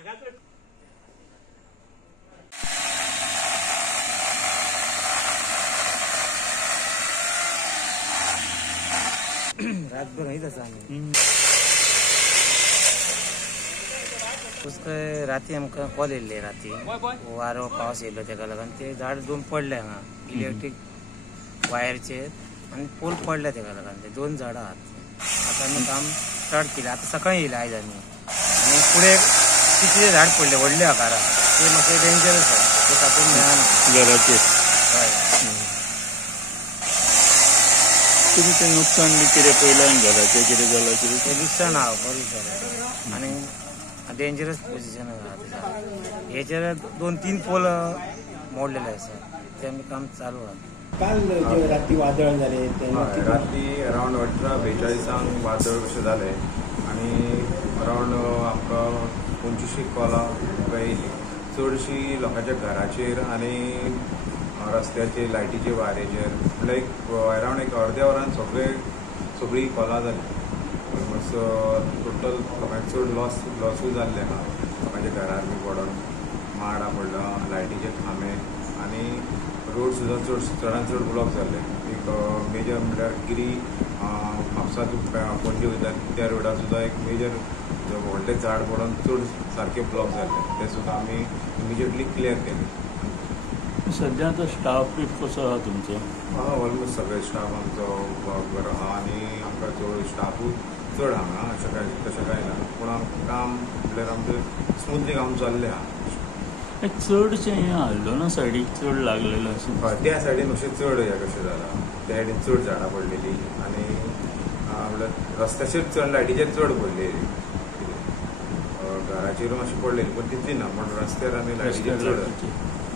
रातभर नाही तसं आम्ही उसका राती आमकां कॉल येयल्ले राती वारो पावस येयल्लो तेका लागून ते झाड दोन पडले हांगा इलेक्ट्रीक वायरचेर आनी पोल पडले तेका लागून ते दोन झाडां आहात आतां आमी काम स्टार्ट केलें आतां सकाळीं येयले आयज आमी आनी फुडें कितले झाड पडले व्हडले आकारा ते म्हाका डेंजरस आसा ते कापूंक मेळना घराचे हय तुमी ते नुकसान बी कितें पयलां घराचें कितें जालां कितें ते लुकसाण आहा बरें जालें आनी डेंजरस पोजिशन आहा हेचेर 2-3 पोल मोडलेले आसा ते आमी काम चालू आहा काल जे राती वादळ जाले राती अरावंड 18:42 वादळ कशें जालें आनी अरावंड आमकां 25 कॉलां येयली चडशीं लोकांच्या घराचेर आनी रस्त्याचेर लायटीचे वारेचेर म्हणल्यार एक अरावंड एक अर्द्या वरान सगळीं कॉलां जालीं टोटल लोकांचे चड लॉसूय जाल्लें आहा लोकांच्या घरार बी पडोन माडा पडला लायटीचे खांबे आनी रोड सुद्दां चडांत चड ब्लॉक जाल्ले एक मेजर म्हणल्यार गिरी म्हापसा पणजे वयता त्या रोडार सुद्दां एक मेजर व्हडलें झाड पडोन चड सारकें ब्लॉक जाल्ले ते सुद्दां आमी इमिजिएटली क्लियर केले सद्या आतां स्टाफ बी कसो आहा तुमचो ऑलमोस्ट सगळे स्टाफ आमचो बरो आहा आनी आमकां चड स्टाफूय चड हांगा तशें कांय ना पूण आमकां काम म्हणल्यार आमचें स्मुथली काम चल्लें आहा चडशें हें हाल्लो ना सायडीक चड लागलेलो अशें हय त्या सायडीन अशें चड हें कशें जालां त्या सायडीन चड झाडां पडलेलीं आनी म्हणल्यार रस्त्याचेर चड लायटीचेर चड पडलेली घराचेर मातशी पडलेली पूण तितली ना पूण रस्त्यार आनी लायटीचेर चड